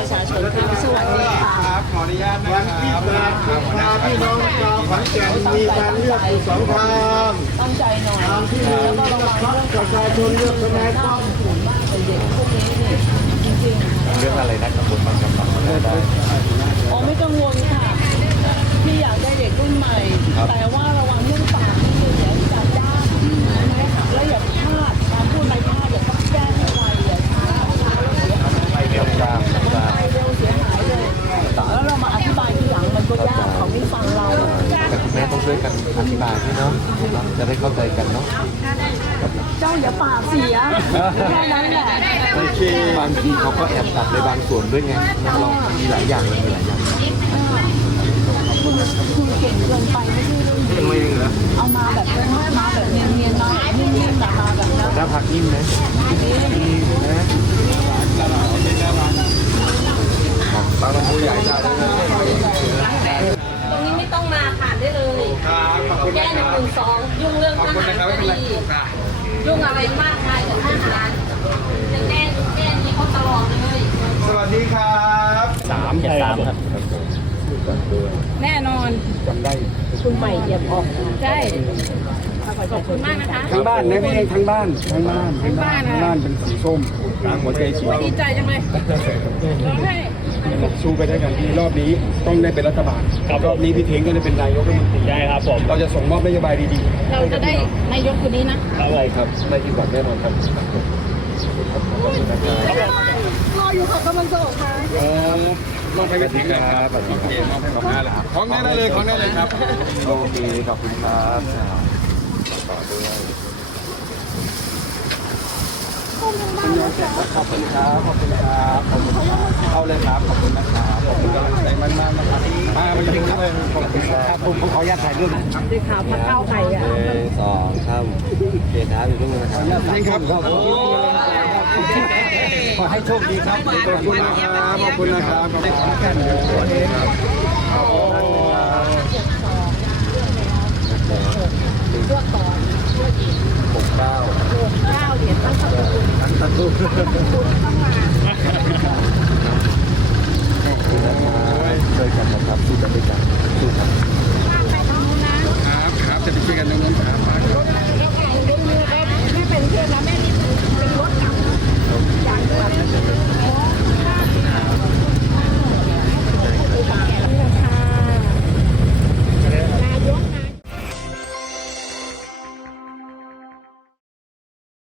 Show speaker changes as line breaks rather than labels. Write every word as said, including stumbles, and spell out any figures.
ประชาชนค่ะสวัสดีค่ะ
ครับขออนุญาตนะ
วัน
ค
ที่
รับ
แปดกุมภาพี่น้องชาวขอนแก่นมีการเลือกอยู่สองทาง
ตั้งใจหน่อย
ทางที่หนึ่งพรรคประชาชนเลือกทนายตั้ม
สูงมากเลยเด็กพวกนี้เนี่ยจริง
เรื่องอะไรนะกับบทบาทกับเราได้
ๆอ๋อไม่กังวลค่ะพี่อยากได้เด็กรุ่นใหม่ แต่ว่าระวังเรื่องปากที่เดี๋ยวจะจ้างนะคะแล้วอย่าพลาดการพูดไม่พลาดอย่าต้องแก้ให้ไวอย่าช้าช้าแล้วเสียหาย
ไปเรียบจ้างจ้าง
ไปเร็วเสียหายเลยแล้วเรามาอธิบายทีหลังมันก็ยากเขาไม่ฟังเรา
แต่คุณแม่ต้องช่วยกันอธิบายด้วยเนาะจะได้เข้าใจกันเนาะ
เจ้าอย่าปากเสียแค่นั้นแหละ
บางทีบางทีเขาก็แอบตัดในบางส่วนด้วยไงนักร้องมีหลายอย่างมันมีหลายอย่าง
คุณคุณเก่งเกินไปไม่ใช่เรื่องดีเอามาแบบมาแบบเนียนๆมาแบบนิ่มๆแบบมาแบบนั้น
หน้าพักนิ่มนะนิ่มนะบางลำพูใหญ่จ้า
ตรงนี้ไม่ต้องมาผ่านได้เลย
ครับขอบคุณ
แก้
นะ
ห
ค
นึ่ง
รับ
หนึ่งสองยุ่งเรื่อง
ขอบ
ท
คุณ
หาร
นะครับ
ก็
ไม่เป็นไร
ดี
ครับ
ยุ่งอะไรมากมายกับทหารจะแก้แก้นี้เขาตลอดเลย
สวัสดีครับ
สามเจ็ดสามครับ
แน่นอน
จำได้
คุณใหม่เหยียบออก
ใช่ขอบคุณมากนะคะ
ทั้งบ้านนะไม่ใช่ทั้งบ้านทั้งบ้านทั้งบ้านทั้งบ้านเป็นสีส้มตามหัวใจสี
ดีใจจังเลยร้องไห้
สู้ไปด้วยกันที่รอบนี้ต้องได้เป็นรัฐบาลรอบนี้พี่เทงก็ได้เป็นนายกรัฐมนตรี
ได้ครับผม
เราจะส่งมอบนโยบายดี
เราจะได้นายกคนนี้นะ
อะไรครับไม่ที่หวังแน่นอนครับขอบคุณนะครับ
รออยู่ค่ะกำลังจะออกมา
โอ้มอบให้พี่ทิ้งเลยครับโอเคมอบให้ของหน้าเลยของหน้าได้เลยของหน้าเลยครับ
โอเคขอบคุณครับต่อด้วย
ๆขอบคุณครับขอบคุณครับขอบคุณเอาเลยครับขอบคุณนะครับขอบคุณกำลังใจมากๆนะครับมามาจริงครับขอบคุณครับผมผมขออนุญาตถ่ายรูปนะ
ดีค่ะพักเก้าไก่อ่ะ
หนึ่งสองสามเกียรติครับอยู่ตรงนี้นะครับ
จริงครับขอบคุณขอให้โชคดีครับขอบคุณนะครับขอบคุณนะครับขอบคุณครับ
เลือกก่อน
หกเก้า
เก้าเหรียญตั้งแต่คุณ
ตัดตู้ต้องมาช่วยกันนะครับสู้กันด้วยกันสู้ครับ
ครับครับจะไปช่วยกันตรงนู้นครับ
ไม่เป็นเพื่อนนะแม่